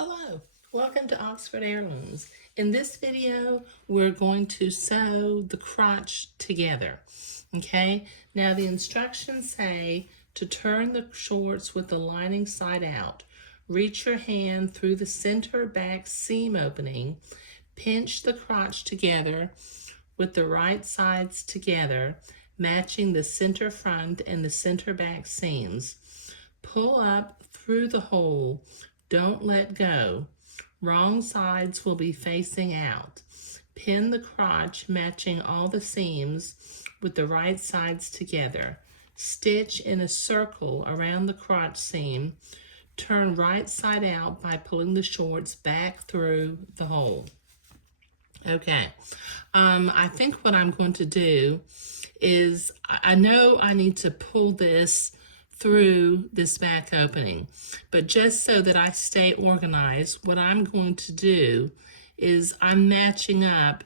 Hello, welcome to Oxford Heirlooms. In this video, we're going to sew the crotch together. Okay, now the instructions say to turn the shorts with the lining side out. Reach your hand through the center back seam opening. Pinch the crotch together with the right sides together, matching the center front and the center back seams. Pull up through the hole. Don't let go. Wrong sides will be facing out. Pin the crotch matching all the seams with the right sides together. Stitch in a circle around the crotch seam. Turn right side out by pulling the shorts back through the hole. Okay, I think what I'm going to do is, I know I need to pull this through this back opening, but just so that I stay organized, what I'm going to do is I'm matching up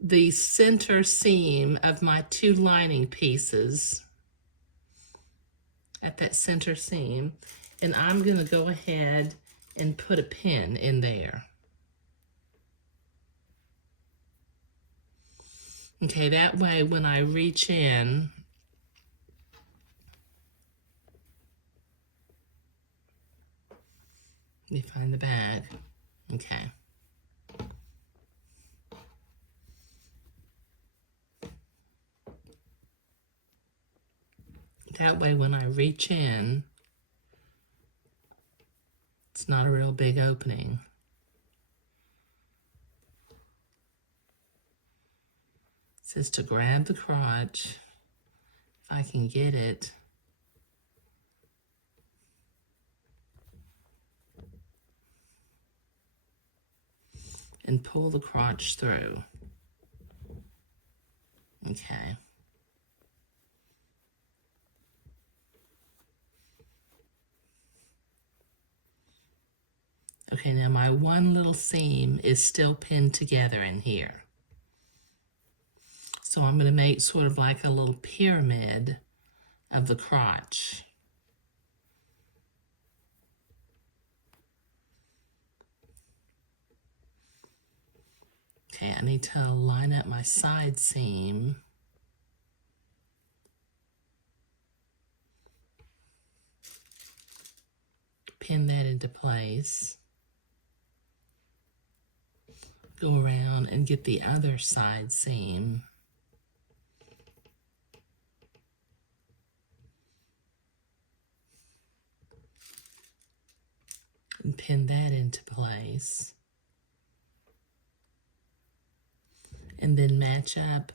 the center seam of my two lining pieces at that center seam, and I'm going to go ahead and put a pin in there. Okay, that way when I reach in, let me find the bag. Okay. That way when I reach in, it's not a real big opening. It says to grab the crotch, if I can get it. And pull the crotch through. Okay. Okay, now my one little seam is still pinned together in here. So I'm going to make sort of like a little pyramid of the crotch. Okay, I need to line up my side seam. Pin that into place. Go around and get the other side seam. And pin that into place. And then match up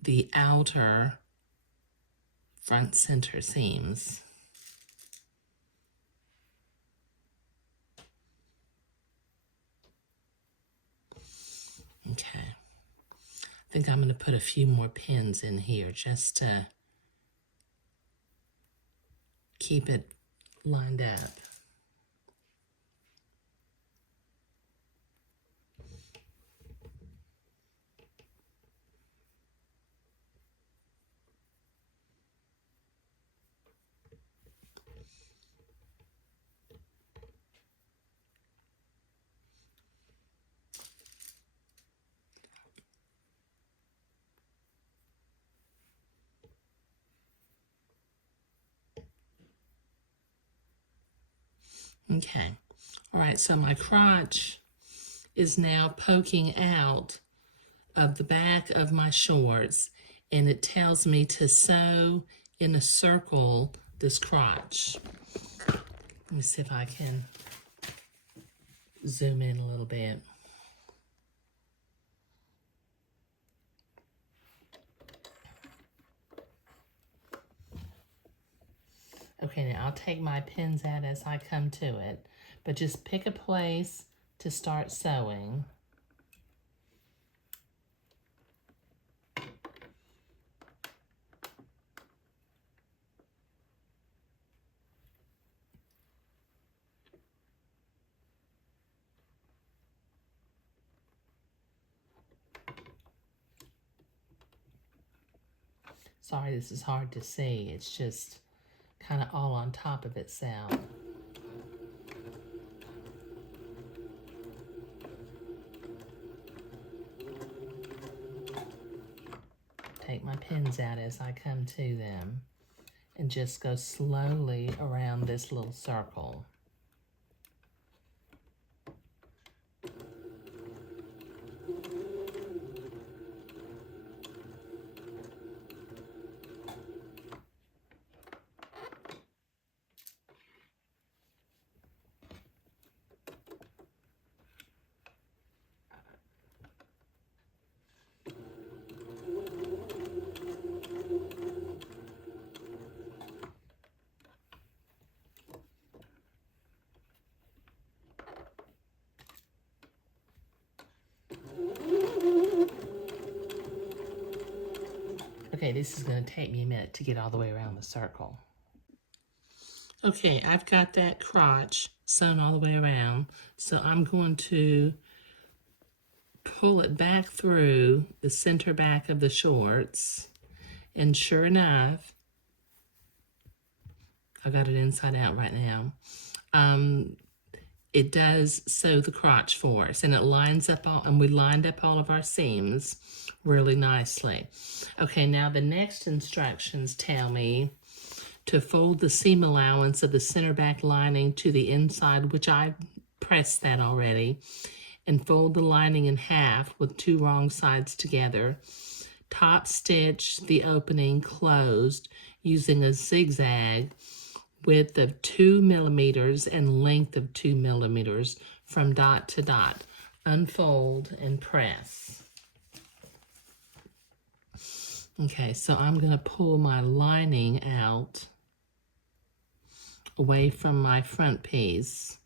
the outer front center seams. Okay. I think I'm going to put a few more pins in here just to keep it lined up. Okay, all right, so my crotch is now poking out of the back of my shorts, and it tells me to sew in a circle this crotch. Let me see if I can zoom in a little bit. Okay, now I'll take my pins out as I come to it, but just pick a place to start sewing. Sorry, this is hard to see. It's just kind of all on top of itself. pins out as I come to them and just go slowly around this little circle. Okay, this is going to take me a minute to get all the way around the circle. Okay, I've got that crotch sewn all the way around, so I'm going to pull it back through the center back of the shorts, and sure enough, I got it inside out right now. It does sew the crotch for us, and it lines up all, and we lined up all of our seams really nicely. Okay, now the next instructions tell me to fold the seam allowance of the center back lining to the inside, which I pressed that already, and fold the lining in half with two wrong sides together. Top stitch the opening closed using a zigzag, width of 2 millimeters and length of 2 millimeters from dot to dot. Unfold and press. Okay, so I'm going to pull my lining out away from my front piece.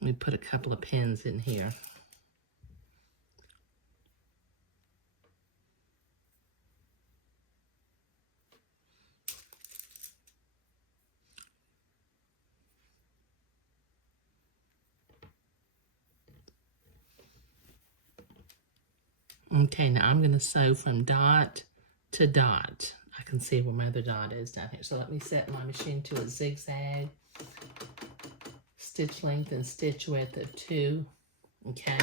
Let me put a couple of pins in here. Okay, now I'm going to sew from dot to dot. I can see where my other dot is down here. So let me set my machine to a zigzag, stitch length and stitch width of 2, okay?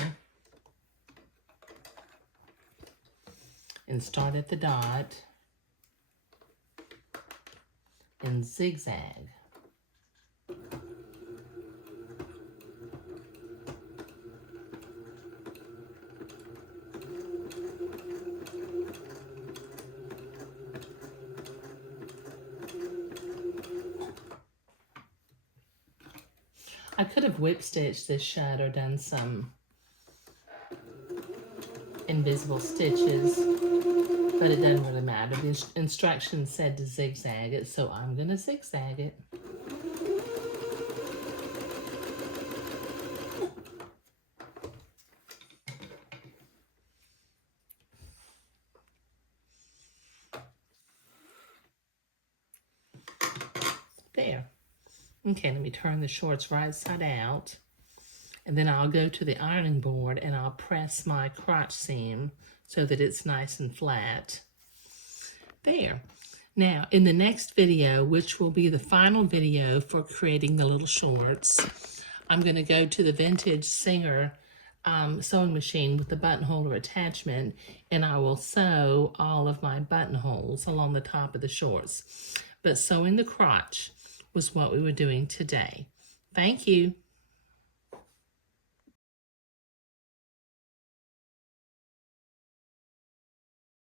And start at the dot and zigzag. I could have whip stitched this shut or done some invisible stitches, but it doesn't really matter. The instructions said to zigzag it, so I'm going to zigzag it. There. Okay, let me turn the shorts right side out, and then I'll go to the ironing board and I'll press my crotch seam so that it's nice and flat. There. Now, in the next video, which will be the final video for creating the little shorts, I'm going to go to the Vintage Singer sewing machine with the buttonhole attachment, and I will sew all of my buttonholes along the top of the shorts. But sewing the crotch was what we were doing today. Thank you.